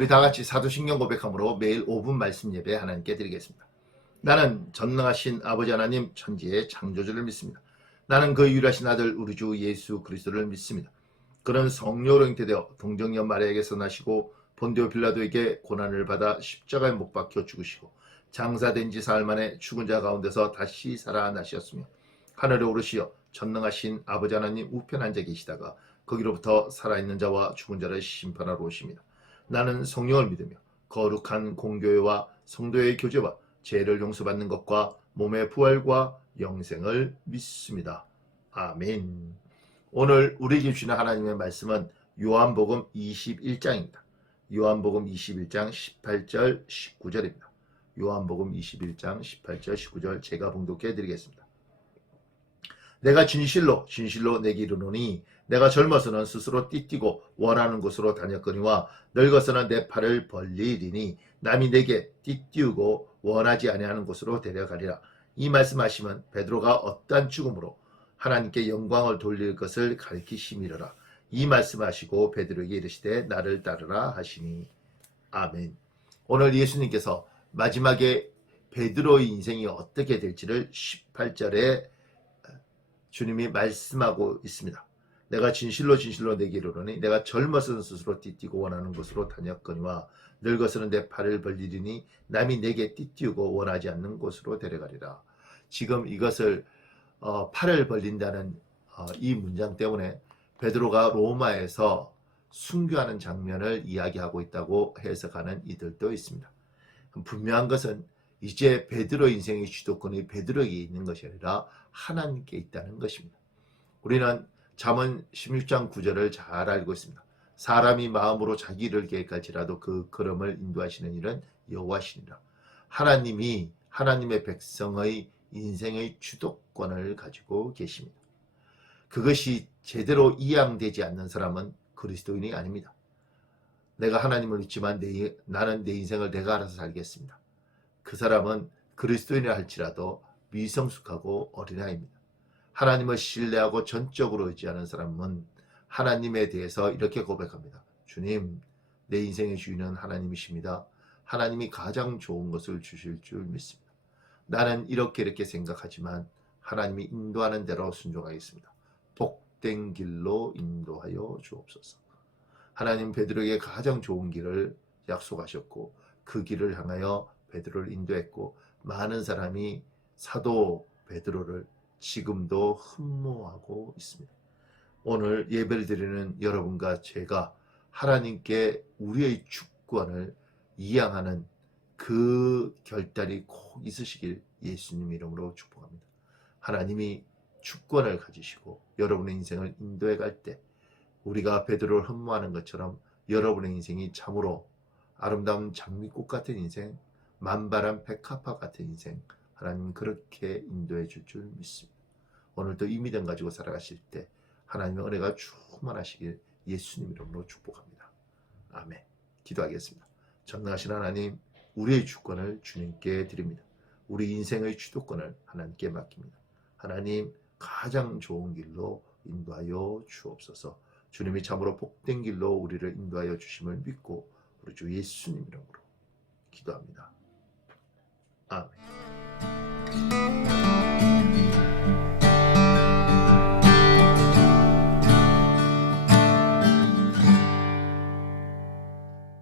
우리 다 같이 사도신경 고백함으로 매일 5분 말씀 예배 하나님께 드리겠습니다. 나는 전능하신 아버지 하나님 천지의 창조주를 믿습니다. 나는 그 유일하신 아들 우리 주 예수 그리스도를 믿습니다. 그는 성령으로 잉태되어 동정녀 마리아에게서 나시고 본디오 빌라도에게 고난을 받아 십자가에 못 박혀 죽으시고 장사된 지 사흘 만에 죽은 자 가운데서 다시 살아나셨으며 하늘에 오르시어 전능하신 아버지 하나님 우편 앉아 계시다가 거기로부터 살아있는 자와 죽은 자를 심판하러 오십니다. 나는 성령을 믿으며 거룩한 공교회와 성도의 교제와 죄를 용서받는 것과 몸의 부활과 영생을 믿습니다. 아멘. 오늘 우리에게 주시는 하나님의 말씀은 요한복음 21장입니다. 요한복음 21장 18절 19절입니다. 요한복음 21장 18절 19절 제가 봉독해 드리겠습니다. 내가 진실로 진실로 내게 이르노니 내가 젊어서는 스스로 띠뛰고 원하는 곳으로 다녔거니와 늙어서는 내 팔을 벌리리니 남이 내게 띠띠우고 원하지 아니하는 곳으로 데려가리라. 이 말씀하시면 베드로가 어떠한 죽음으로 하나님께 영광을 돌릴 것을 가리키심이로라. 이 말씀하시고 베드로에게 이르시되 나를 따르라 하시니 아멘. 오늘 예수님께서 마지막에 베드로의 인생이 어떻게 될지를 18절에 주님이 말씀하고 있습니다. 내가 진실로 진실로 내게 이르노니 내가 젊어서는 스스로 띠뛰고 원하는 곳으로 다녔거니와 늙어서는 내 팔을 벌리리니 남이 내게 띠뛰고 원하지 않는 곳으로 데려가리라. 지금 이것을 어, 팔을 벌린다는 어, 이 문장 때문에 베드로가 로마에서 순교하는 장면을 이야기하고 있다고 해석하는 이들도 있습니다. 분명한 것은 이제 베드로 인생의 주도권이 베드로에게 있는 것이 아니라 하나님께 있다는 것입니다. 우리는 잠언 16장 9절을 잘 알고 있습니다. 사람이 마음으로 자기를 계획할지라도 그 걸음을 인도하시는 일은 여호와시니라. 하나님이 하나님의 백성의 인생의 주도권을 가지고 계십니다. 그것이 제대로 이양되지 않는 사람은 그리스도인이 아닙니다. 내가 하나님을 믿지만 내, 나는 내 인생을 내가 알아서 살겠습니다. 그 사람은 그리스도인이라 할지라도 미성숙하고 어린아이입니다. 하나님을 신뢰하고 전적으로 의지하는 사람은 하나님에 대해서 이렇게 고백합니다. 주님, 내 인생의 주인은 하나님이십니다. 하나님이 가장 좋은 것을 주실 줄 믿습니다. 나는 이렇게 이렇게 생각하지만 하나님이 인도하는 대로 순종하겠습니다. 복된 길로 인도하여 주옵소서. 하나님 베드로에게 가장 좋은 길을 약속하셨고 그 길을 향하여 베드로를 인도했고 많은 사람이 사도 베드로를 지금도 흠모하고 있습니다. 오늘 예배를 드리는 여러분과 제가 하나님께 우리의 주권을 이양하는 그 결단이 꼭 있으시길 예수님 이름으로 축복합니다. 하나님이 주권을 가지시고 여러분의 인생을 인도해 갈 때 우리가 베드로를 흠모하는 것처럼 여러분의 인생이 참으로 아름다운 장미꽃 같은 인생, 만바람 백합화 같은 인생 하나님 그렇게 인도해 줄 줄 믿습니다. 오늘도 이 믿음 가지고 살아가실 때 하나님의 은혜가 충만하시길 예수님 이름으로 축복합니다. 아멘. 기도하겠습니다. 전능하신 하나님, 우리의 주권을 주님께 드립니다. 우리 인생의 주도권을 하나님께 맡깁니다. 하나님, 가장 좋은 길로 인도하여 주옵소서. 주님이 참으로 복된 길로 우리를 인도하여 주심을 믿고 우리 주 예수님 이름으로 기도합니다. 啊